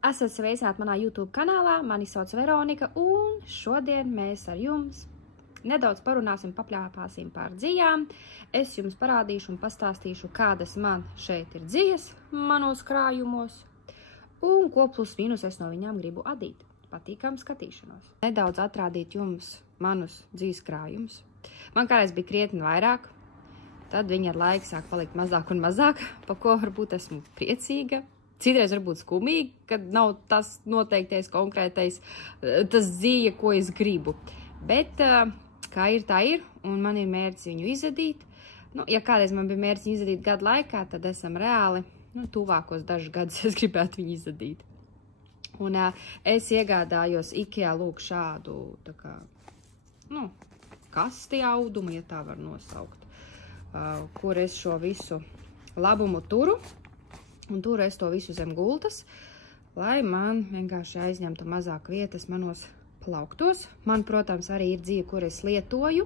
Esat sveicināti manā YouTube kanālā, mani sauc Veronika, un šodien mēs ar jums nedaudz parunāsim, papļāpāsim par dzijām. Es jums parādīšu un pastāstīšu, kādas man šeit ir dzijas manos krājumos, un ko plus mīnus es no viņām gribu adīt. Patīkam skatīšanos. Nedaudz atrādīt jums manus dzijas krājumus. Man kādreiz bija krietni vairāk, tad viņi ar laiku sāk palikt mazāk un mazāk, par ko varbūt esmu priecīga. Citreiz varbūt skumīgi, kad nav tas noteiktais, konkrētais, tas dzīja, ko es gribu. Bet kā ir, tā ir, un man ir mērķis viņu izadīt. Nu, ja kādreiz man bija mērķis izadīt gadu laikā, tad esam reāli, tuvākos dažus gadus es gribētu viņu izadīt. Un es iegādājos IKEA lūk šādu, tā kā, kasti audumu, ja tā var nosaukt, kur es šo visu labumu turu. Un tur es to visu zem gultas, lai man vienkārši aizņemtu mazāk vietas manos plauktos. Man, protams, arī ir dzīve, kur es lietoju,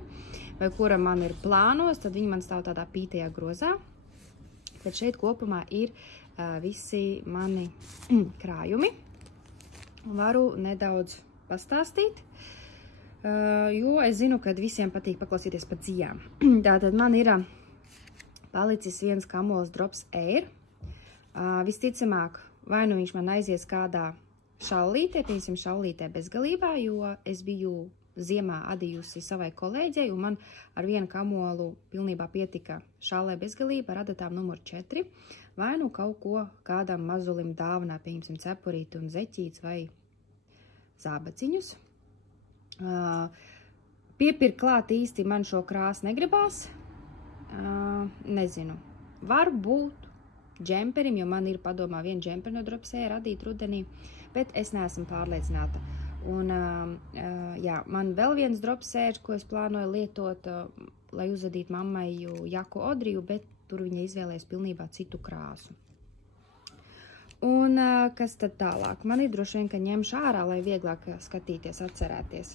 vai kura man ir plānos, tad viņi man stāv tādā pītajā grozā. Tad šeit kopumā ir visi mani krājumi. Varu nedaudz pastāstīt, jo es zinu, ka visiem patīk paklausīties par dzijām. Tātad man ir palicis viens kamols Drops Air. Visticamāk, vai nu viņš man aizies kādā šallītē, piemēram, šallītē bezgalībā, jo es biju ziemā adījusi savai kolēģei, un man ar vienu kamolu pilnībā pietika šallē bezgalība ar adatām numur 4, vai nu kaut ko kādam mazulim dāvanā, piemēram, cepurīti un zeķīts vai zābaciņus. Piepirkt klāt īsti man šo krāsu negribās, nezinu, varbūt džemperim, jo man ir padomā viena džemperi no Drops Air radīt rudenī, bet es neesmu pārliecināta. Un, jā, man vēl viens Drops Air, ko es plānoju lietot, lai uzadītu mammai jaku Odriju, bet tur viņa izvēlēs pilnībā citu krāsu. Un kas tad tālāk? Man ir droši vien, ka ņemšu ārā, lai vieglāk skatīties, atcerēties.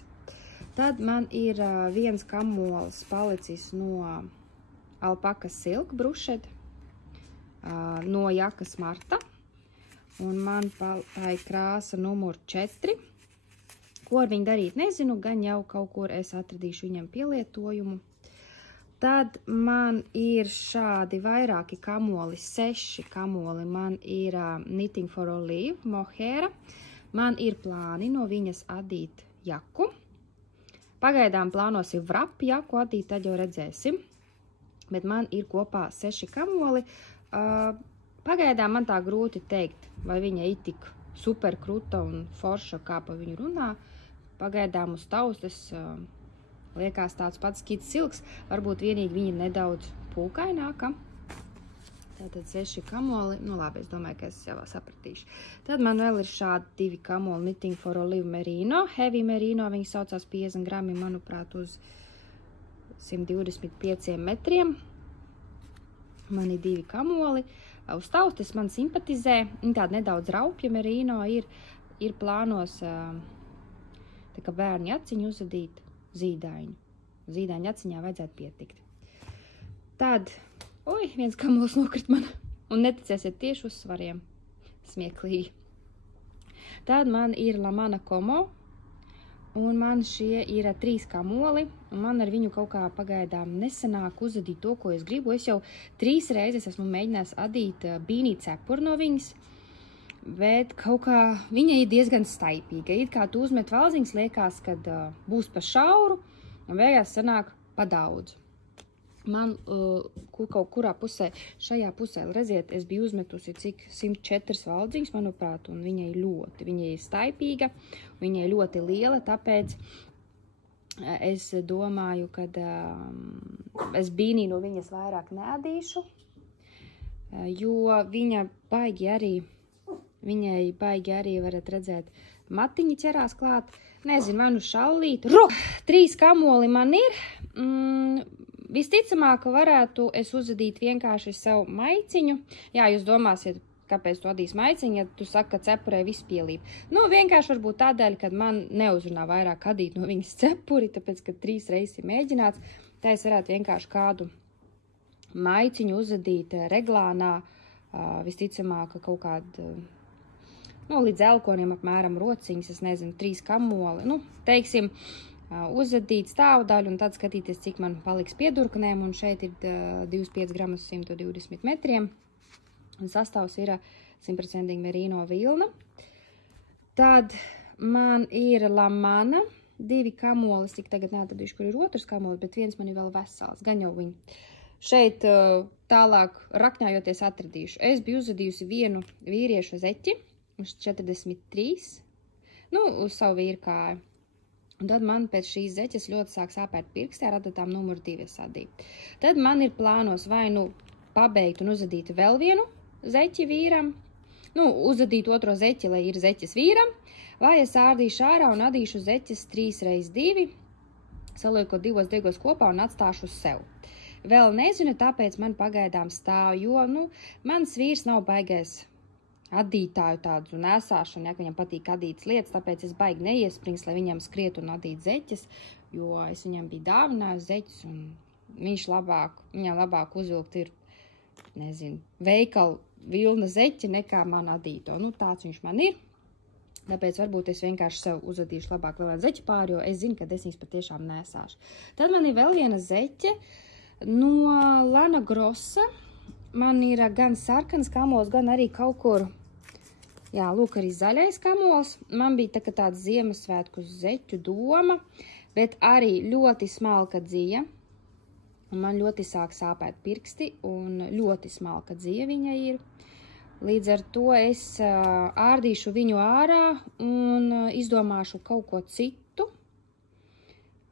Tad man ir viens kamols palicis no Alpakas Silk brušed, no jakas Marta, un man tā ir krāsa numur 4. Ko ar viņu darīt, nezinu, gan jau kaut kur es atradīšu viņam pielietojumu. Tad man ir šādi vairāki kamoli, 6 kamoli. Man ir Knitting for Olive, mohēra. Man ir plāni no viņas adīt jaku. Pagaidām plānosim wrap jaku adīt, tad jau redzēsim. Bet man ir kopā 6 kamoli. Pagaidām man tā grūti teikt, vai viņa ir tik super kruta un forša, kā pa viņu runā. Pagaidām uz taustes liekas tāds pats kits silks, varbūt vienīgi viņa nedaudz pūkaināka. Tātad 6 kamoli, labi, es domāju, ka es jau sapratīšu. Tad man vēl ir šādi 2 kamoli Knitting for Olive Merino, Heavy Merino, viņi saucās 50 grami, manuprāt, uz 125 metriem. Man ir 2 kamoli. Uz taustes man simpatizē. Tāda nedaudz raupja merino ir plānos tā kā bērni aciņu uzadīt zīdaiņu. Zīdaiņu aciņā vajadzētu pietikt. Tad, viens kamols nokrit man. Un neticēsiet tieši uz svariem. Smieklīgi. Tad man ir Lamana Como. Un man šie ir 3 kamoli, un man ar viņu kaut kā pagaidām nesanāk uzadīt to, ko es gribu. Es jau 3 reizes esmu mēģinājis adīt bīnī cepuru no viņas, bet kaut kā viņa ir diezgan staipīga. It kā tu uzmet valziņas, liekas, kad būs pa šauru, un beigās sanāk pa daudz. Man kaut kurā pusē, šajā pusē, redziet, es biju uzmetusi cik 104 valdziņas, manuprāt, un viņa ir staipīga, viņa ir ļoti liela, tāpēc es domāju, ka es bīnī no viņas vairāk neadīšu, jo viņai baigi arī varat redzēt, matiņi ķerās klāt, nezinu, vai nu šallīt. 3 kamoli man ir. Visticamāk, varētu es uzadīt vienkārši savu maiciņu. Jā, jūs domāsiet, kāpēc tu adīs maiciņu, ja tu saki, ka cepurē viss pielīp. Vienkārši varbūt tādēļ, kad man neuzrunā vairāk adīt no viņas cepuri, tāpēc, ka 3 reizes ir mēģināts, tā es varētu vienkārši kādu maiciņu uzadīt reglānā, visticamāk, kaut kādu nu, līdz elkoniem apmēram rociņas, es nezinu, 3 kamoli, nu, teiksim, uzadīt stāvdaļu un tad skatīties, cik man paliks piedurknēm, un šeit ir 25 gramus 120 metriem, un sastāvs ir 100% merino vilna. Tad man ir lamana, 2 kamolis, cik tagad neatradīšu, kur ir otrs kamolis, bet viens man ir vēl vesels, gan jau viņi. Šeit tālāk rakņājoties atradīšu. Es biju uzadījusi vienu vīriešu zeķi uz 43, nu, uz savu vīru kāju. Un tad man pēc šīs zeķes ļoti sāk sāpēt pirkstē, ar adatām numuru 2 es adīju. Tad man ir plānos vai nu pabeigt un uzadīt vēl vienu zeķi vīram, nu, uzadīt otro zeķi, lai ir zeķis vīram, vai es ārdīšu ārā un adīšu zeķes 3x2, saliekot 2 degos kopā un atstāšu uz sev. Vēl nezinu, tāpēc man pagaidām stāv, jo, nu, mans vīrs nav baigais adītāju tādu nesāšanu, ja viņam patīk adītas lietas, tāpēc es baigi neiesprings, lai viņam skriet un adīt zeķes, jo es viņam biju dāvinājusi zeķes, un viņam labāk uzvilkt ir, nezinu, veikalu vilna zeķi nekā man adīto. Nu, tāds viņš man ir, tāpēc varbūt es vienkārši sev uzadīšu labāk vēl zeķi pāri, jo es zinu, ka es viņas patiešām nesāšu. Tad man ir vēl viena zeķe no Lana Grossa. Man ir gan sarkans kamols, gan arī kaut kur, jā, lūk, arī zaļais kamols. Man bija tāds Ziemassvētku zeķu doma, bet arī ļoti smalka dzija. Un man ļoti sāk sāpēt pirksti, un ļoti smalka dzija viņa ir. Līdz ar to es ārdīšu viņu ārā un izdomāšu kaut ko citu.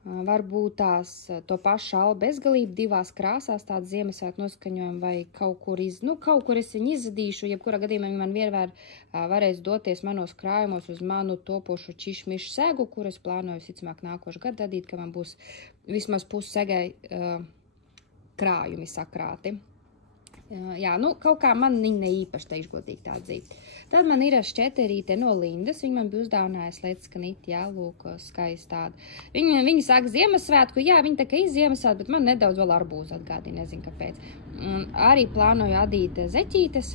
Varbūt to pašu albu bezgalību 2 krāsās, tādu Ziemassvētku noskaņojumu vai kaut kur es viņu izadīšu, jebkurā gadījumā viņi man vienmēr varēs doties manos krājumos uz manu topošu čišmišu segu, kur es plānoju visticamāk nākošu gadu adīt, ka man būs vismaz pussegai krājumi sakrāti. Jā, nu, kaut kā man viņa ne īpaši teikšu godīgi tā dzīt. Tad man ir šķeterīte no Lindas, viņa man bija uzdāvinājusi leckanīti, jā, lūk, skaisti tāda. Viņa saka Ziemassvētku, jā, viņa tā kā ir Ziemassvētku, bet man nedaudz vēl arbūzu atgādina, nezinu kāpēc. Arī plānoju adīt zeķītes,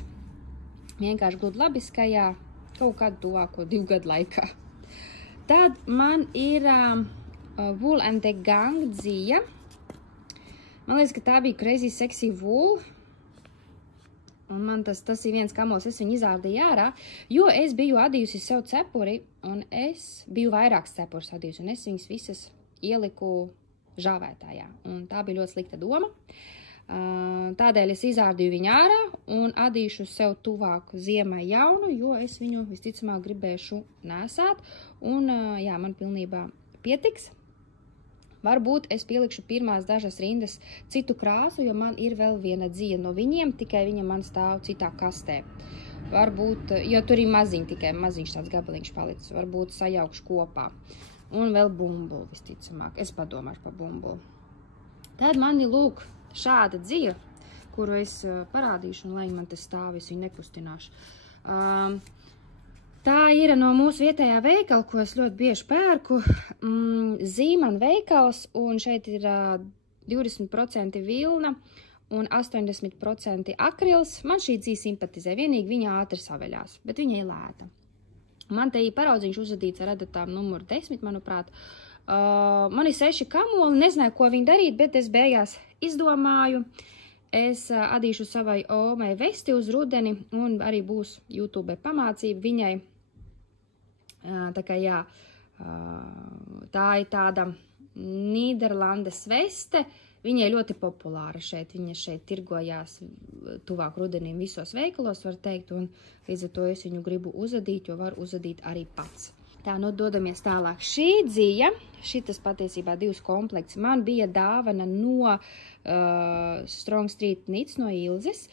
vienkārši gludlabiskajā, kaut kādu tuvāko 2 gadu laikā. Tad man ir Wool and the Gang dzija. Man liekas, ka tā bija Crazy Sexy Wool. Un man tas ir viens kamols, es viņu izārdīju ārā, jo es biju adījusi sev cepuri, un es biju vairākas cepures adījusi, un es viņas visas ieliku žāvētājā. Un tā bija ļoti slikta doma. Tādēļ es izārdīju viņu ārā un adīšu sev tuvāk ziemai jaunu, jo es viņu visticamāk gribēšu nesāt. Un jā, man pilnībā pietiks. Varbūt es pielikšu pirmās dažas rindas citu krāsu, jo man ir vēl viena dzija no viņiem, tikai viņa man stāv citā kastē. Varbūt, jo tur ir maziņš tāds gabaliņš palicis, varbūt sajaukšu kopā. Un vēl bumbuli visticamāk, es padomāšu par bumbuli. Tad man ir lūk šāda dzija, kuru es parādīšu, un lai man te stāv, es viņu nekustināšu. Tā ir no mūsu vietējā veikala, ko es ļoti bieži pērku, Zīman veikals, un šeit ir 20% vilna un 80% akrils. Man šī dzija simpatizē, vienīgi viņa ātri saveļās, bet viņa ir lēta. Man te ir paraudziņš uzadīts ar adatām numuru 10, manuprāt. Man ir 6 kamoli, nezināju, ko viņi darīt, bet es beigās izdomāju. Es adīšu savai omai vesti uz rudeni, un arī būs YouTube pamācība viņai. Tā kā jā, tā ir tāda Nīderlandes veste, viņai ļoti populāra šeit, viņa šeit tirgojās tuvāk rudenim visos veikalos, var teikt, un līdz ar to es viņu gribu uzadīt, jo var uzadīt arī pats. Tā, nu dodamies tālāk. Šī dzija, šitas patiesībā 2 komplekts, man bija dāvana no Strong Street Knits no Ilzes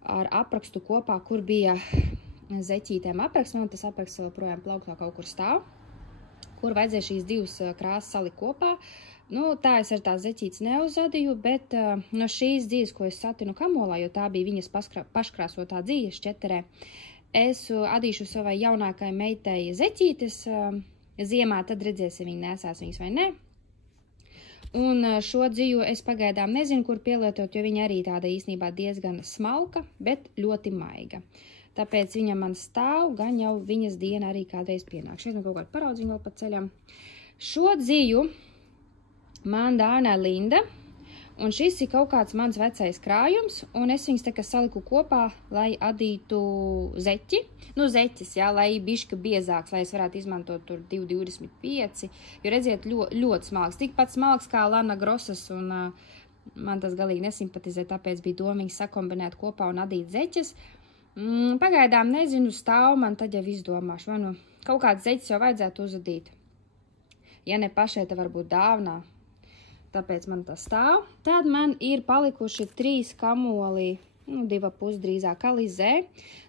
ar aprakstu kopā, kur bija zeķītēm apraksts, man tas apraksts joprojām plauktā kaut kur stāv, kur vajadzēja šīs 2 krāsas salikt kopā. Nu, tā es ar tās zeķītes neuzadīju, bet no šīs dzijas, ko es satinu kamolā, jo tā bija viņas paškrāsotā dzija šķeterē, es adīšu savai jaunākai meitai zeķītes ziemā, tad redzēsim, viņa nesās viņas vai ne. Un šo dziju es pagaidām nezinu, kur pielietot, jo viņa arī tāda īstenībā diezgan smalka, bet ļoti maiga. tāpēc viņa man stāv, gan jau viņas diena arī kādreiz pienāk. Šeit man kaut kādu paraudziņu vēl pa ceļam. Šo dziju man dāvināja Linda, un šis ir kaut kāds mans vecais krājums, un es viņus tā kā saliku kopā, lai adītu zeķi. Nu, zeķis, jā, lai bišķi biezāks, lai es varētu izmantot tur 2,25, jo redziet, ļoti smalks. Tikpat smalks kā Lana Grosas, un man tas galīgi nesimpatizē, tāpēc bija domīgi sakombinēt kopā un adīt zeķes. Pagaidām nezinu, stāv man, tad jau izdomāšu, vai nu kaut kāds zeķis jau vajadzētu uzadīt. Ja ne pašai, tad varbūt dāvnā. Tāpēc man tas stāv. Tad man ir palikuši 3 kamoli, 2,5 drīzāk alizē,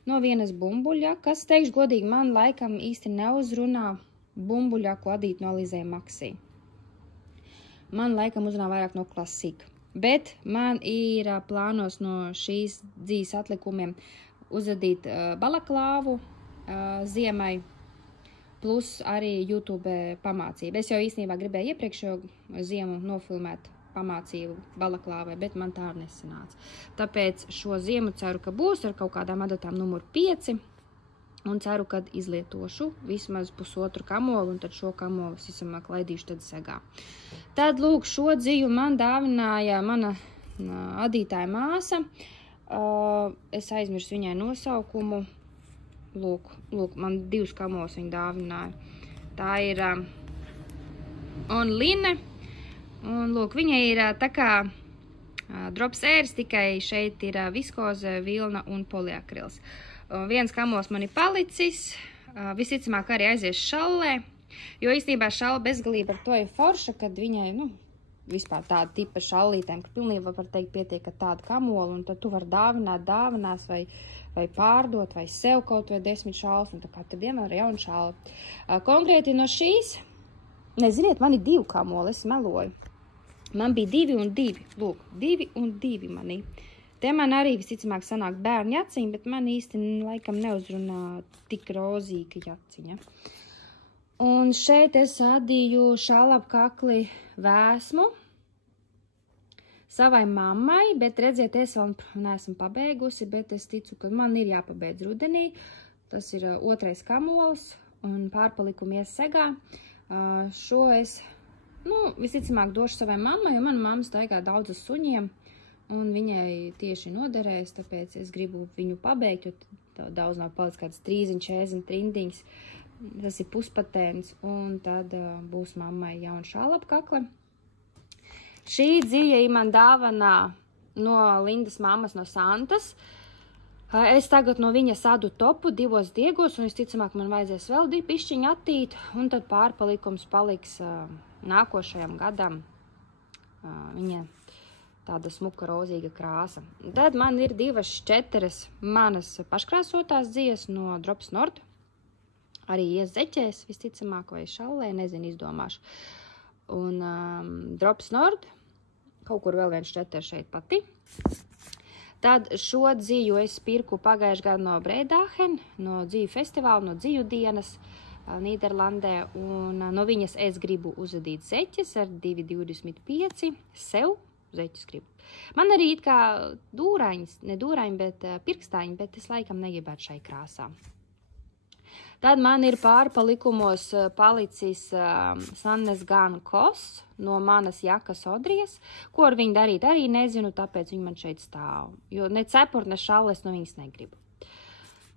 no vienas bumbuļakas. Teikšu godīgi, man laikam īsti neuzrunā bumbuļaku adīt no alizē Maxi. Man laikam uzrunā vairāk no klasika. Bet man ir plānos no šīs dzīves atlikumiem uzadīt balaklāvu ziemai. Plus arī YouTube pamācība. Es jau īstenībā gribēju iepriekšējo ziemu nofilmēt pamācību balaklāvai, bet man tā nesanāca. Tāpēc šo ziemu ceru, ka būs ar kaut kādām adatām numur 5. Un ceru, ka izlietošu vismaz 1,5 kamolu, un tad šo kamolu vismaz laidīšu tad segā. Tad, lūk, šo dziju man dāvināja mana adītāja māsa. Es aizmirsu viņai nosaukumu. Lūk, man 2 kamos viņa dāvināja. Tā ir Online. Un, lūk, viņa ir tā kā dropsērs, tikai šeit ir viskoze, vilna un poliakrils. Viens kamos man ir palicis. Visticamāk arī aizies šallē. Jo īstenībā šalla bezgalība ar to ir forša, kad viņai, vispār tāda tipa šallītēm, ka pilnībā var teikt pietiek ar tādu kamolu, un tad tu var dāvināt, dāvinās vai pārdot, vai sev kaut vai 10 šāls, un tā kā tad vienmēr jauna šāla. Konkrēti no šīs, neziniet, man ir 2 kamoli, es meloju. Man bija 2 un 2, lūk, 2 un 2 manī. Te man arī visticamāk sanāk bērnu jaciņa, bet man īsti laikam neuzrunā tik rozīga jaciņa. Un šeit es adīju šālapkakli vēsmu savai mammai, bet redziet, es vēl neesmu pabeigusi, bet es ticu, ka man ir jāpabeidz rudenī. Tas ir 2. kamols un pārpalikumi iesegā. Šo es, visticamāk došu savai mammai, jo mana mamma staigā daudz uz suņiem, un viņai tieši noderēs, tāpēc es gribu viņu pabeigt, jo daudz nav palicis kāds 3,40 trindiņas. Tas ir puspatēns, un tad būs mammai jauna šālapkakle. Šī dzija ir man dāvanā no Lindas mammas, no Santas. Es tagad no viņas adu topu 2 diegos, un visticamāk man vajadzēs vēl pišķiņu attīt, un tad pārpalikums paliks nākošajam gadam. Viņa tāda smuka rozīga krāsa. Tad man ir 2-4 manas paškrāsotās dzijas no Drops Nord. Arī ies zeķēs, visticamāk, vai šallē, nezinu, izdomāšu. Un Drops Nord, kaut kur vēl 1-4 šeit pati. Tad šo dziju es pirku pagājuši gadu no Breidahen, no dziju festivāla, no dziju dienas Nīderlandē. Un no viņas es gribu uzadīt zeķes ar 2,25 sev. Zeķus gribu. Man arī it kā dūraņas, ne dūraņi, bet pirkstāņi, bet es laikam negribētu šai krāsā. Tad man ir pārpalikumos palicis Sannes Gan Kos no manas jakas Odrijas. Ko ar viņu darīt arī nezinu, tāpēc viņi man šeit stāv. Jo ne cepur, ne šalles no viņas negribu.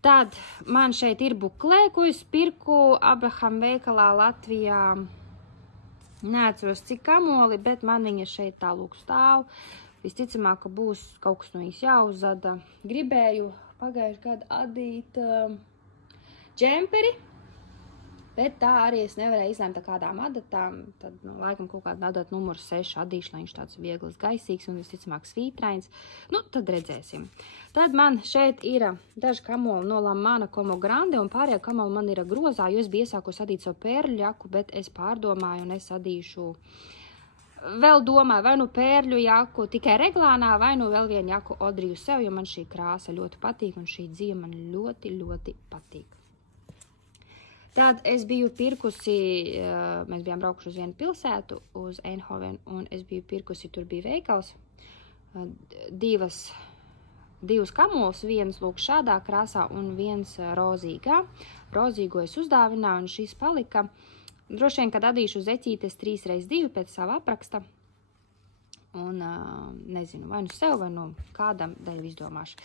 Tad man šeit ir buklē, ko es pirku Abraham veikalā Latvijā. Neatceros cik kamoli, bet man viņa šeit tālūk stāv. Visticamāk, ka būs kaut kas no viņas jāuzada. Gribēju pagājuši gadu adīt džemperi, bet tā arī es nevarēju izlēmt ar kādām adatām. Tad, laikam, kaut kāda adata numur 6 adīšu, lai viņš tāds viegls, gaisīgs un visticamāk svītrains. Tad redzēsim. Tad man šeit ir daži kamoli no Lamana Como Grande, un pārējā kamoli man ir grozā, jo es biju iesākus adīt savu pērļu jaku, bet es pārdomāju, un es adīšu vēl domāju, vai nu pērļu jaku tikai reglānā, vai nu vēl vienu jaku Odriju sev, jo man šī krāsa ļoti patīk, un šī dzija man ļoti, ļoti patīk. Tad es biju pirkusi, mēs bijām braukuši uz vienu pilsētu, uz Eindhoven, un es biju pirkusi, tur bija veikals, 2 divus kamolus, viens lūk šādā krāsā un viens rozīgā. Rozīgo es uzdāvināju, un šis palika. Droši vien, kad adīšu zeķītes 3x2 pēc sava apraksta. Un, nezinu, vai nu sev, vai nu kādam, da jau izdomāšu.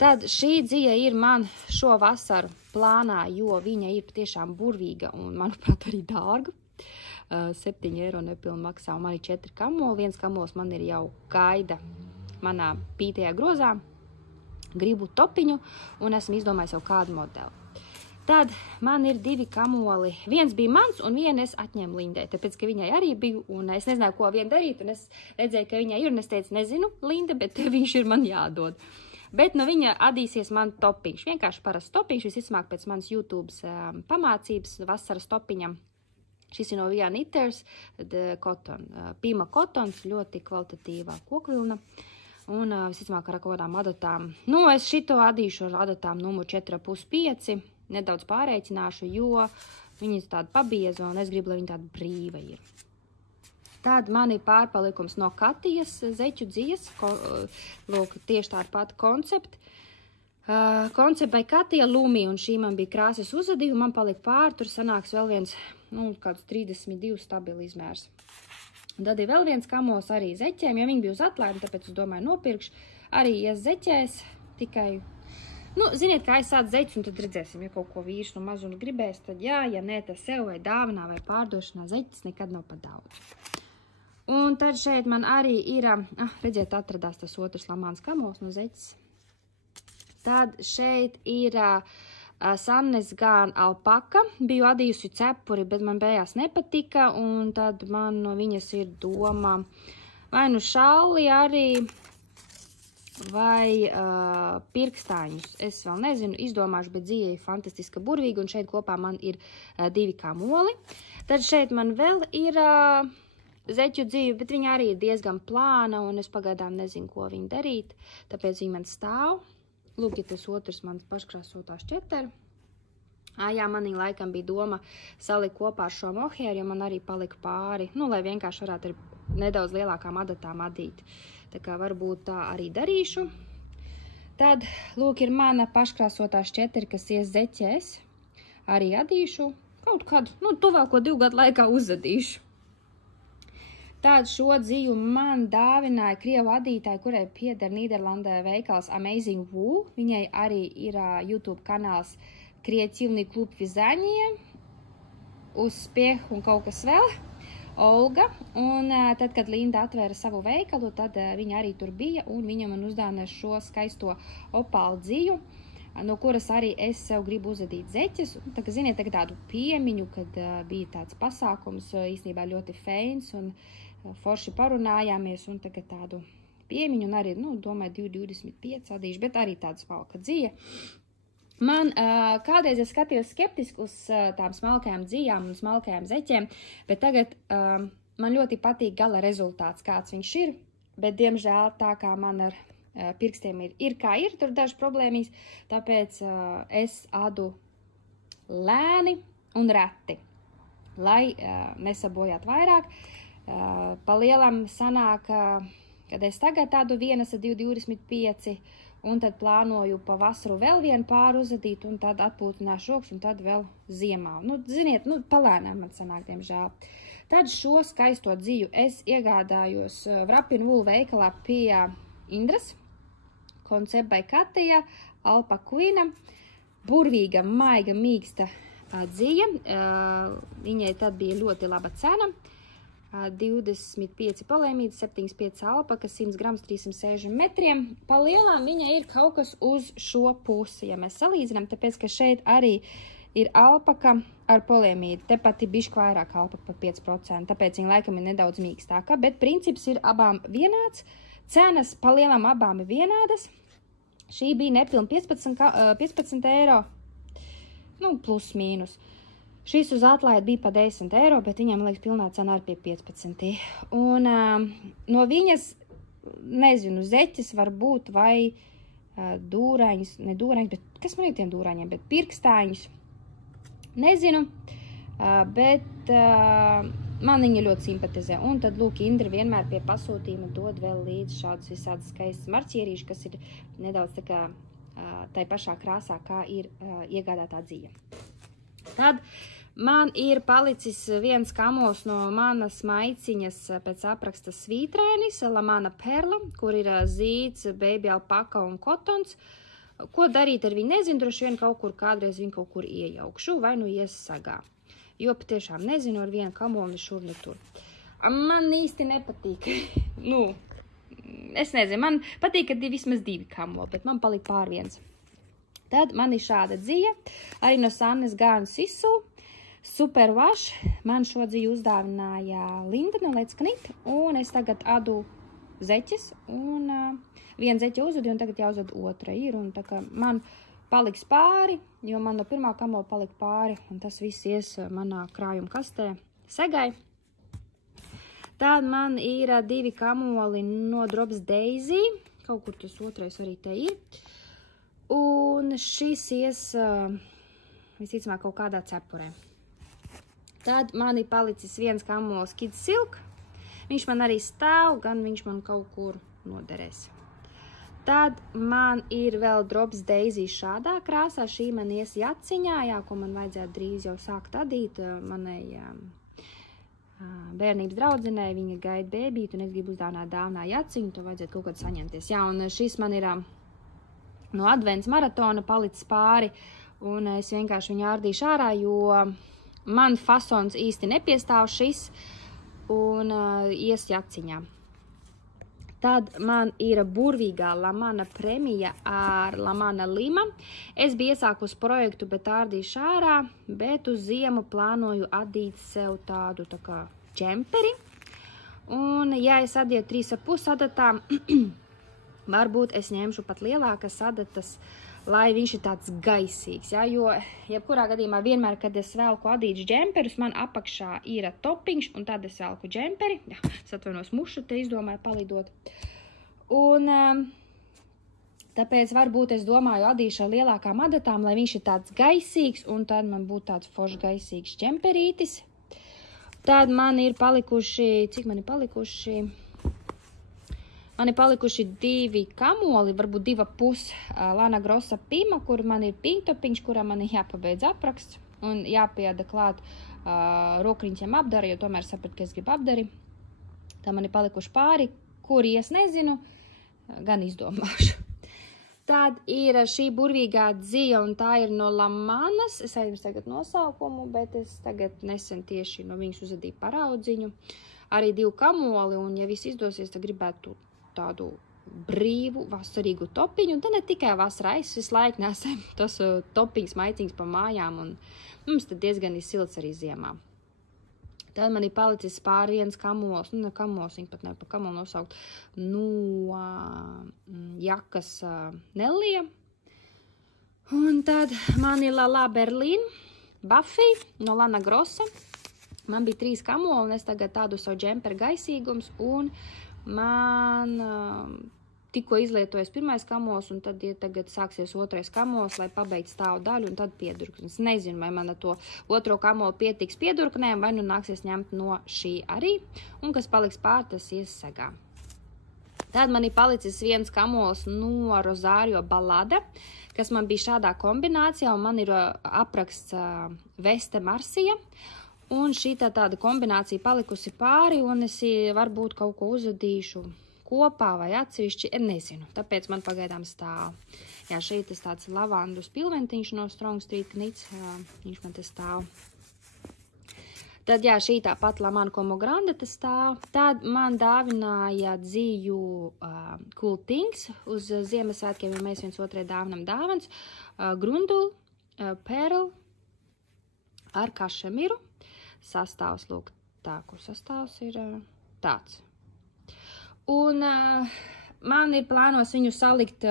Tad šī dzija ir man šo vasaru plānā, jo viņa ir patiešām burvīga un, manuprāt, arī dārga. 7 eiro nepilni maksā, un man ir 4 kamoli. Viens kamols man ir jau gaida manā pītajā grozā. Gribu topiņu, un esmu izdomājis jau kādu modeli. Tad man ir 2 kamoli. Viens bija mans, un vienu es atņēmu Lindai, tāpēc, ka viņai arī bija, un es nezināju, ko vien darīt, un es redzēju, ka viņai ir, un es teicu, nezinu, Linda, bet viņš ir man jādod. Bet no viņa adīsies man topiņš, vienkārši parasts topiņš, visticamāk pēc manas YouTube pamācības vasaras topiņam. Šis ir no Via Knitters, cotton, Pima Cottons, ļoti kvalitatīvā kokvilna. Un visticamāk ar kaut kādām adatām. Nu, es šito adīšu ar adatām numuru 4,5, nedaudz pārēķināšu, jo viņas tāda pabieza, un es gribu, lai viņa tāda brīva ir. Tad man ir pārpalikums no Katijas zeķu dzijas, lūk, tieši tāda pati koncepta. Koncepta vai Katija Lumi, un šī man bija krāsas uzadīja, man palika pār, tur sanāks vēl viens, nu, kāds 32 stabili izmērs. Un tad ir vēl viens kamols arī zeķēm, ja viņi bija uz atlaidi, tāpēc es domāju nopirkšu. Arī ies zeķēs, tikai, nu, ziniet, kā es sācu zeķus, un tad redzēsim, ja kaut ko vīrs no mazu gribēs, tad jā, ja nē, tas sev vai dāvinā vai pārdošanā zeķis nekad nav pa daudz. Un tad šeit man arī ir, redziet, atradās tas otrs lamāns kamols no zeķis. Tad šeit ir Sannes gan alpaka, biju adījusi cepuri, bet man beigās nepatika, un tad man no viņas ir doma vai nu šalli arī, vai pirkstāņus. Es vēl nezinu, izdomāšu, bet dzija ir fantastiska burvīga, un šeit kopā man ir 2 kamoli. Tad šeit man vēl ir zeķu dzija, bet viņa arī ir diezgan plāna, un es pagaidām nezinu, ko viņa darīt, tāpēc viņa man stāv. Lūk, ja tas otrs mans paškrāsotā šķeteri. Jā, manī laikam bija doma salikt kopā ar šo mohēru, jo man arī palika pāri, nu, lai vienkārši varētu ar nedaudz lielākām adatām adīt. Tā kā varbūt tā arī darīšu. Tad, lūk, ir mana paškrāsotā šķeteri, kas ies zeķēs. Arī adīšu kaut kādu, nu, tuvāko 2 gadu laikā uzadīšu. Tādu šo dziju man dāvināja krievu adītāji, kurai pieder Nīderlandē veikals Amazing Wool. Viņai arī ir YouTube kanāls Kreatīvni klub Vizāņie, Uspieх un kaut kas vēl, Olga. Un tad, kad Linda atvēra savu veikalu, tad viņa arī tur bija, un viņa man uzdāvināja šo skaisto opālu dziju, no kuras arī es sev gribu uzadīt zeķes. Tā kā, ziniet, tagad tādu piemiņu, kad bija tāds pasākums, īstenībā ļoti feins, un forši parunājāmies, un tagad tādu piemiņu, un arī, nu, domāju, 2,25 adīšu, bet arī tāda smalka dzija. Man kādreiz es skatījos skeptiski uz tām smalkajām dzijām un smalkajām zeķiem, bet tagad man ļoti patīk gala rezultāts, kāds viņš ir, bet, diemžēl, tā kā man ar pirkstiem ir kā ir, tur daži problēmīs, tāpēc es adu lēni un reti, lai nesabojāt vairāk. Pa lielam sanāk, kad es tagad tādu vienas ar 2,25, un tad plānoju pa vasaru vēl vienu pāru uzadīt, un tad atpūtināšu rokas, un tad vēl ziemā. Nu, ziniet, nu, palēnām man sanāk, diemžēl. Tad šo skaisto dziju es iegādājos Wrapin' Wool veikalā pie Indras, Koncept by Katija, Alpa Queen, burvīga, maiga, mīksta dzija. Viņai tad bija ļoti laba cena. 25 palēmītes, 75 alpaka, 100 grams, 360 metriem. Pa lielām viņa ir kaut kas uz šo pusi, ja mēs salīdzinām, tāpēc, ka šeit arī ir alpaka ar polēmīti. Te pat ir bišķi vairāk alpaka par 5%, tāpēc viņa laikam ir nedaudz mīkstāka, bet princips ir abām vienāds. Cenas pa lielām abām ir vienādas. Šī bija nepilni 15 eiro, nu, plus mīnus. Šis uz atlaidi bija pa 10 eiro, bet viņam, man liekas, pilnā cena arī pie 15. Un no viņas, nezinu, zeķes var būt vai dūraņus, ne dūraņus, bet kas man ir tiem dūraņiem, bet pirkstāņus. Nezinu, bet man viņa ļoti simpatizē. Un tad, lūk, Indra vienmēr pie pasūtījuma dod vēl līdz šādus visādus skaistus marķierīšus, kas ir nedaudz tā kā tai pašā krāsā, kā ir iegādātā dzīve. Tad man ir palicis viens kamols no manas maiciņas pēc apraksta svītrainis, Lamana Perla, kur ir zīds, baby alpaka un kotons. Ko darīt ar viņu nezinu, droši vien kaut kur kādreiz viņu kaut kur iejaukšu, vai nu iesagā. Jo patiešām nezinu ar vienu kamoli šur ne tur. Man īsti nepatīk. Es nezinu, man patīk, ka vismaz 2 kamoli, bet man palika pār viens. Tad man ir šāda dzija, arī no Sannes Gārnu Sisu. Super wash. Man šo dziju uzdāvināja Linda no Let's Knit, un es tagad adu zeķes, un viena zeķa uzvadu, un tagad jāuzved otra ir, un tā kā man paliks pāri, jo man no pirmā kamola palika pāri, un tas viss ies manā krājuma kastē segai. Tad man ir 2 kamoli no Drops Daisy, kaut kur tas otrais arī te ir, un šis ies visticamāk kaut kādā cepurē. Tad man ir palicis viens kamols Kids Silk, viņš man arī stāv, gan viņš man kaut kur noderēs. Tad man ir vēl Drops Daisy šādā krāsā, šī man ies jaciņā, ko man vajadzētu drīz jau sākt adīt manai bērnības draudzenei, viņa gaida bēbīti, un es gribu uzdāvināt dāvinā jaciņu, to vajadzētu kaut kad saņemties. Jā, un šis man ir no advents maratona palicis pāri, un es vienkārši viņu ārdīšu ārā, jo man fasons īsti nepiestāv šis, un ies jaciņā. Tad man ir burvīgā Lamana Premija ar Lamana Lima. Es biju iesākusi projektu, bet ārdīšu ārā, bet uz ziemu plānoju adīt sev tādu tā kā džemperi. Un, ja es adietu 3,5 adatām, varbūt es ņemšu pat lielākas adatas, lai viņš ir tāds gaisīgs, ja? Jo jebkurā gadījumā vienmēr, kad es velku adīšu džemperus, man apakšā ir topiņš, un tad es velku džemperi. Jā, es atvainos mušu, te izdomāju palidot. Un tāpēc varbūt es domāju adīšu ar lielākām adatām, lai viņš ir tāds gaisīgs, un tad man būtu tāds foršs gaisīgs džemperītis. Tad man ir palikuši, cik man ir palikuši? Man ir palikuši 2 kamoli, varbūt 2,5 Lana Grossa Pima, kur man ir pinktopiņš, kurā man ir jāpabeidz apraksts un jāpieda klāt rokriņķiem apdara, jo tomēr sapratu, ka es gribu apdari. Tā man ir palikuši pāri, kuri es nezinu, gan izdomāšu. Tad ir šī burvīgā dzija, un tā ir no Lamanas. Es aizmirsu tagad nosaukumu, bet es tagad nesen tieši no viņas uzadīju paraudziņu. Arī 2 kamoli, un ja viss izdosies, tad gribētu tādu brīvu, vasarīgu topiņu, un tad ne tikai vasarā, es visu laiku nesam tas topiņas maiciņas pa mājām, un mums tad diezgan ir silts arī ziemā. Tad man ir palicis pāri viens kamols, kamols, viņa pat nevar pa kamolu nosaukt, no jakas Nellija. Un tad man ir La Berlin, Buffy no Lana Grossa. Man bija 3 kamoli, un es tagad tādu savu džemperu gaisīgums, un man tikko izlietojas 1. kamols, un tad tagad sāksies 2. kamols, lai pabeigtu stāvu daļu, un tad piedurknes. Nezinu, vai man to 2. kamolu pietiks piedurknēm, vai nu nāksies ņemt no šī arī, un kas paliks pār, tas iesagā. Tad man ir palicis viens kamols no Rosario Ballada, kas man bija šādā kombinācijā, un man ir apraksts Veste Marsija. Un šī tāda kombinācija palikusi pāri, un es varbūt kaut ko uzadīšu kopā vai atsevišķi, nezinu, tāpēc man pagaidām stāv. Jā, šeit tas tāds lavandus pilventiņš no Strong Street Knits, viņš man te stāv. Tad, jā, šī tāpat Lamana Como Grande te stāv. Tad man dāvināja dziju Cool Things uz Ziemassvētkiem, ja mēs viens otrai dāvinam dāvans. Grundul, Pearl ar kašemiru. Sastāvs, lūk, tā, kur sastāvs ir tāds. Un man ir plānos viņu salikt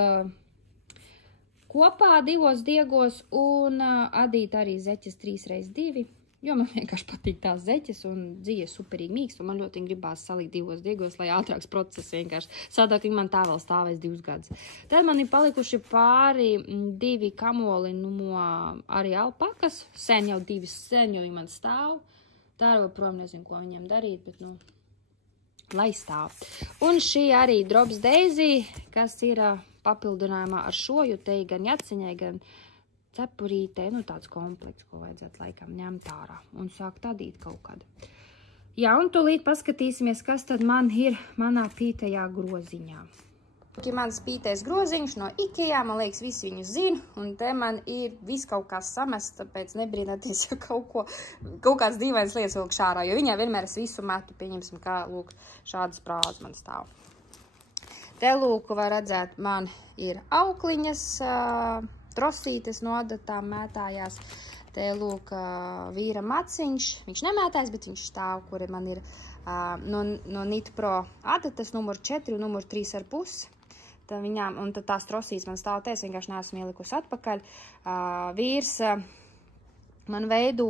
kopā 2 diegos un adīt arī zeķes 3x2, jo man vienkārši patīk tās zeķes un dzīve superīgi mīkst, un man ļoti gribās salikt 2 diegos, lai ātrāks process vienkārši. Sādāk, man tā vēl stāvēs 2 gadus. Tad man ir palikuši pāri 2 kamoli no arī alpakas, sen jau 2 sen, jo viņi man stāv. Tā joprojām nezinu, ko viņiem darīt, bet, nu, lai stāv. Un šī arī Drops Daisy, kas ir papildinājumā ar šo, jo te gan jaciņai, gan cepurītei, nu, tāds komplekts, ko vajadzētu laikam ņemt ārā un sākt adīt kaut kad. Jā, un tūlīt paskatīsimies, kas tad man ir manā pītajā groziņā. Ir mans pītais groziņš no Ikea, man liekas, visi viņu zina, un te man ir viss kaut kas samests, tāpēc nebrīnāties, ja kaut kāds dīvains lietas vilk šārā, jo viņai vienmēr es visu metu, pieņemsim, kā, lūk, šādas prāzes man stāv. Te, lūk, var redzēt, man ir aukliņas, trosītes no adatām mētājās, te, lūk, vīra maciņš, viņš nemētājs, bet viņš stāv, kuri man ir no Nitpro adatas, numur 4 un numur 3,5. Viņām, un tad tās trosīs man stāv te, es vienkārši neesmu ielikusi atpakaļ. Vīrs man veido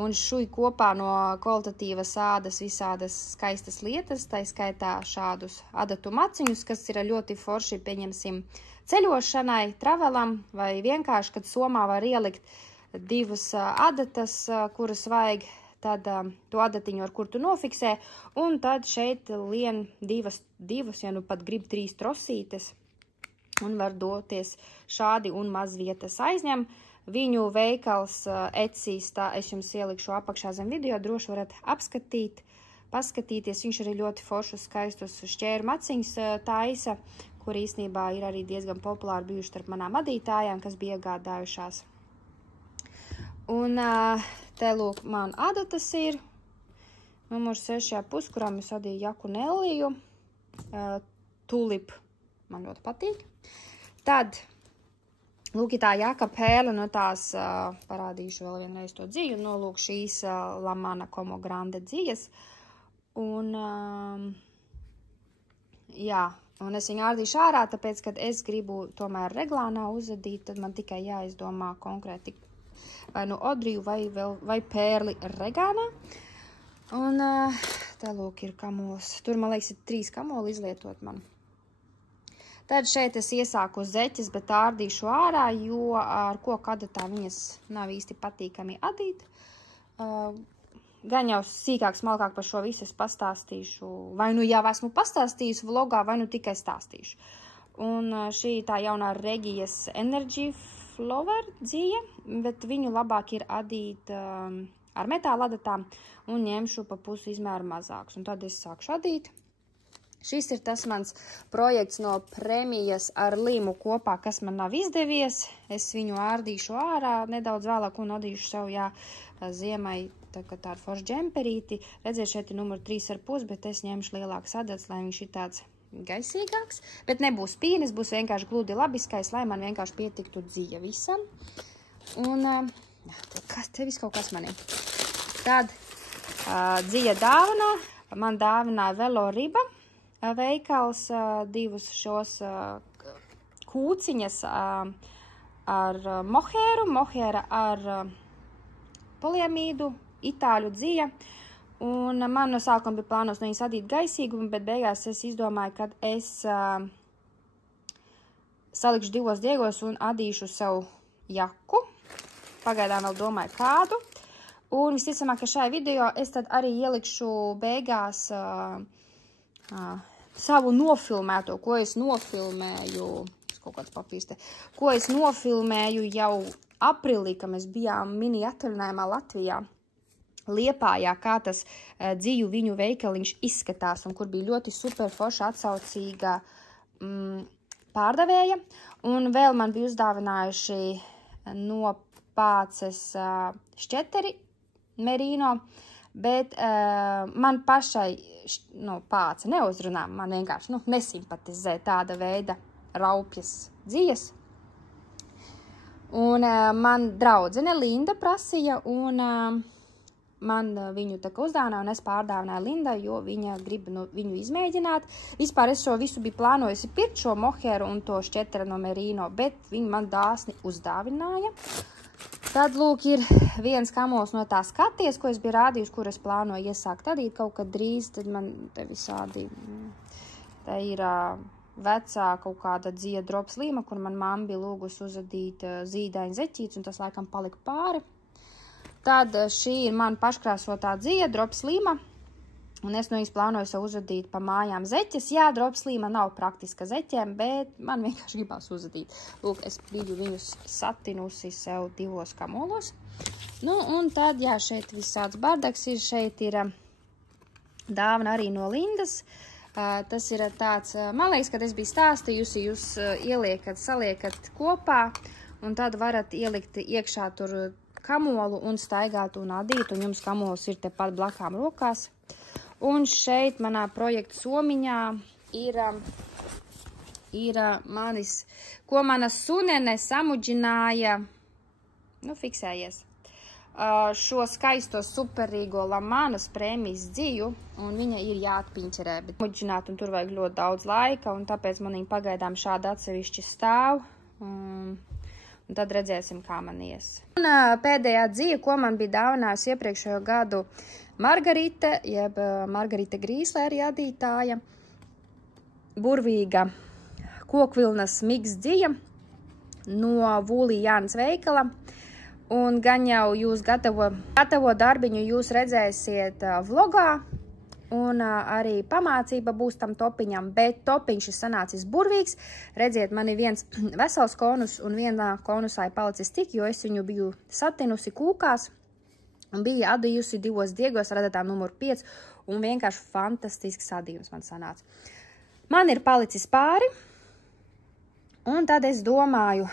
un šuj kopā no kvalitatīvas ādas visādas skaistas lietas, tā skaitā šādus adatu maciņus, kas ir ļoti forši, pieņemsim, ceļošanai, travelam, vai vienkārši, kad somā var ielikt divas adatas, kuras vajag, tad to adatiņu, ar kur tu nofiksē, un tad šeit lien divas, ja nu pat grib 3 trosītes, un var doties šādi un maz vietas aizņem. Viņu veikals Etsīs, tā es jums ielikšu apakšā zem video, droši varat paskatīties, viņš arī ļoti foršus, skaistus šķēru maciņus taisa, kur īstenībā ir arī diezgan populāri bijuši starp manām adītājām, kas bija iegādājušās. Un te, lūk, man adatas ir numur 6,5, kurām es adīju Jaku Nelliju. Tulip man ļoti patīk. Tad, lūk, tā Jaka Pēle no tās, parādīšu vēl vienreiz to dziju, no, lūk, šīs La Mana Como Grande dzijas. Un, jā, un es viņu ārdīšu ārā, tāpēc, kad es gribu tomēr reglānā uzadīt, tad man tikai jāizdomā konkrēti vai nu Odriju, vai Pērli regānā. Un te, lūk, ir kamols. Tur, man liekas, ir 3 kamoli izlietot man. Tad šeit es iesāku zeķes, bet ārdīšu ārā, jo ar koku adatā viņas nav īsti patīkami adīt. Gan jau sīkāk, smalkāk par šo visu es pastāstīšu, vai nu jau esmu pastāstījusi vlogā, vai nu tikai stāstīšu. Un šī tā jaunā Regijas Energy Flower dzija, bet viņu labāk ir adīt ar metāla adatām un ņemšu pa pusi izmēru mazāks. Un tad es sākšu adīt. Šis ir tas mans projekts no Premijas ar Limu kopā, kas man nav izdevies. Es viņu ārdīšu ārā nedaudz vēlāk un adīšu sev, jā, ziemai, tā ir forša džemperīti. Redziet, šeit ir numur 3,5, bet es ņemšu lielāks adats, lai viņš ir tāds gaisīgāks, bet nebūs pīnis, būs vienkārši gludi labiskais, lai man vienkārši pietiktu dzija visam. Un, te viss kaut kas manim. Tad dzija dāvana, man dāvināja Velo Riba veikals, divus šos kūciņas ar mohēra ar poliamīdu, itāļu dzija. Un man no sākuma bija plānos no viņas adīt gaisīgumu, bet beigās es izdomāju, ka es salikšu 2 diegos un adīšu sev jaku. Pagaidām vēl domāju kādu. Un visticamāk, ka šajā video es tad arī ielikšu beigās savu nofilmēto, ko es nofilmēju, kaut kāds papīrs te, ko es nofilmēju jau aprīlī, kad mēs bijām mini atvaļinājumā Latvijā. Liepājā, kā tas dziju viņu veikaliņš izskatās, un kur bija ļoti super forša atsaucīga pārdevēja. Un vēl man bija uzdāvinājuši no Pāces šķeteri Merino, bet man pašai Pāce neuzrunā, man vienkārši nesimpatizē tāda veida raupjas dzijas. Un man draudzene Linda prasīja, un man viņu tā kā uzdāvināja, un es pārdāvināju Lindai, jo viņa grib viņu izmēģināt. Vispār es šo visu biju plānojusi pirkt šo moheru un to šķetera no Merino, bet viņa man dāsni uzdāvināja. Tad, lūk, ir viens kamols no tās skaties, ko es biju rādījusi, kur es plānoju iesākt adīt kaut kad drīz, tad man te visādi, tā ir vecā kaut kāda dzija Drops Lima, kur man mamma bija lūgusi uzadīt zīdaini zeķītes, un tas laikam palika pāri. Tad šī ir man paškrāsotā dzija, drops līma. Un es no viņas plānoju sev uzadīt pa mājām zeķes. Jā, drops līma nav praktiska zeķiem, bet man vienkārši gribās uzadīt. Lūk, es biju viņus satinusi sev 2 kamolos. Nu, un tad, jā, šeit visāds bardaks ir. Šeit ir dāvana arī no Lindas. Tas ir tāds, man liekas, kad es biju stāstījusi, jūs saliekat kopā, un tad varat ielikt iekšā tur kamolu un staigāt un adīt, un jums kamols ir tepat blakām rokās. Un šeit manā projekta somiņā ir manis, ko mana sunene samudžināja, nu, fiksējies, šo skaisto superīgo Lamanas prēmijas dziju, un viņa ir jāatpiņķerē, bet samudžināt, un tur vajag ļoti daudz laika, un tāpēc man viņa pagaidām šāda atsevišķi stāv, un tad redzēsim, kā man ies. Un pēdējā dzija, ko man bija dāvinājusi iepriekšējo gadu Margarite, jeb Margarite Grīslēri adītāja, burvīga kokvilnas miks dzija no Vūlī Jānas veikala. Un gan jau jūs gatavo darbiņu jūs redzēsiet vlogā, un arī pamācība būs tam topiņam, bet topiņš ir sanācis burvīgs. Redziet, man ir viens vesels konus, un vienā konusā ir palicis tik, jo es viņu biju satinusi kūkās, un bija adījusi 2 diegos ar adatām numuru 5, un vienkārši fantastisks adījums man sanāca. Man ir palicis pāri, un tad es domāju,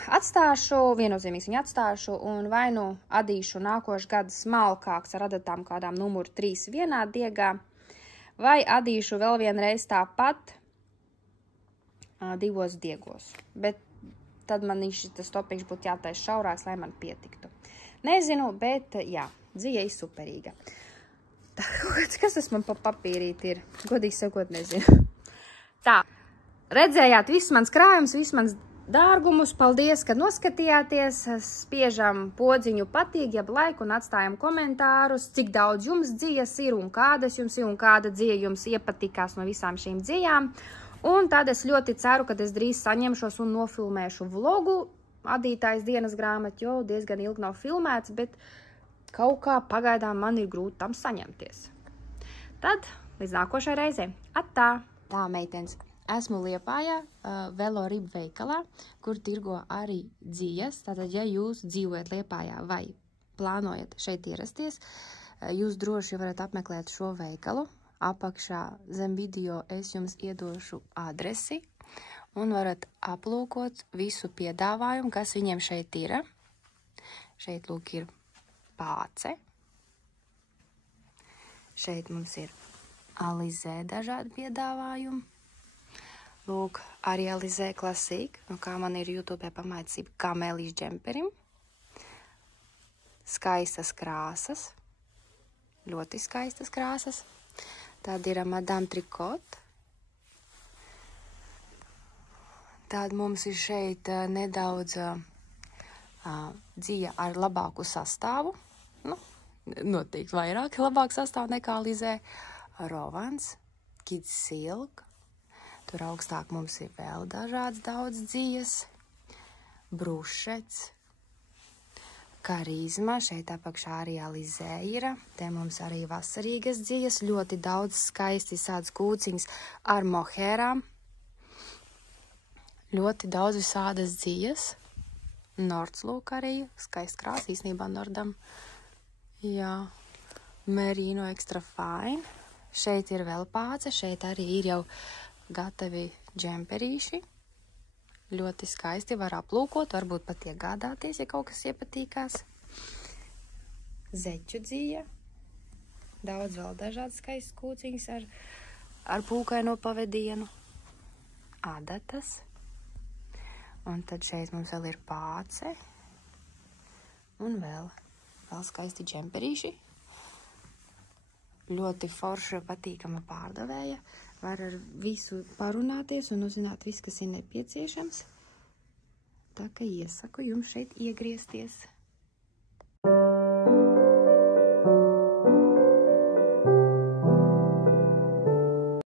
viennozīmīgi viņu atstāšu, un vai nu adīšu nākošu gadu smalkāks ar adatām kādām numuru 3 vienā diegā, vai adīšu vēl vienreiz tāpat 2 diegos. Bet tad man tas topiņš būtu jātais šaurāks, lai man pietiktu. Nezinu, bet jā, dzija ir superīga. Kas tas man pa papīrīt ir? Godīgi sakot, nezinu. Tā, redzējāt viss mans krājums, viss mans dārgumus. Paldies, ka noskatījāties. Spiežam podziņu patīk, jeb laiku un atstājam komentārus, cik daudz jums dzijas ir un kādas jums ir un kāda dzija jums iepatikās no visām šīm dzijām. Un tad es ļoti ceru, ka es drīz saņemšos un nofilmēšu vlogu adītājas dienas grāmatu, jo diezgan ilgi nav filmēts, bet kaut kā pagaidām man ir grūti tam saņemties. Tad līdz nākošai reizei. Atā! Tā, meitenes, esmu Liepājā Veloribu veikalā, kur tirgo arī dzijas. Tātad, ja jūs dzīvojat Liepājā vai plānojat šeit ierasties, jūs droši varat apmeklēt šo veikalu. Apakšā zem video es jums iedošu adresi un varat aplūkot visu piedāvājumu, kas viņiem šeit ir. Šeit, lūk, ir pāce. Šeit mums ir Alizē dažādi piedāvājumi. Lūk, arī Alizē klasika, nu kā man ir YouTube pamaicība kamelīšu džemperim. Skaistas krāsas, ļoti skaistas krāsas. Tad ir Madame Tricot. Tad mums ir šeit nedaudz dzija ar labāku sastāvu. Nu, noteikti vairāk labāk sastāvu nekā Alizē. Rovans, Kids Silk. Tur augstāk mums ir vēl dažāds daudz dzijas. Brušets. Karizma, šeit apakšā arī Alizē ir. Te mums arī vasarīgas dzijas, ļoti daudz skaisti sāds kūciņas ar moherām. Ļoti daudz visādas dzijas. Nords lūk arī, skaists krās īstenībā Nordam. Jā, Merino Extra Fine. Šeit ir vēl pāce, šeit arī ir jau gatavi džemperīši. Ļoti skaisti var aplūkot, varbūt pat iegādāties, ja kaut kas iepatīkās. Zeķu dzija. Daudz vēl dažādas skaistas kūciņas ar pūkaino pavedienu. Adatas. Un tad šeit mums vēl ir pāce. Un vēl skaisti džemperīši. Ļoti forša, patīkama pārdevēja. Var ar visu parunāties un uzzināt visu, kas ir nepieciešams. Tā ka iesaku jums šeit iegriezties.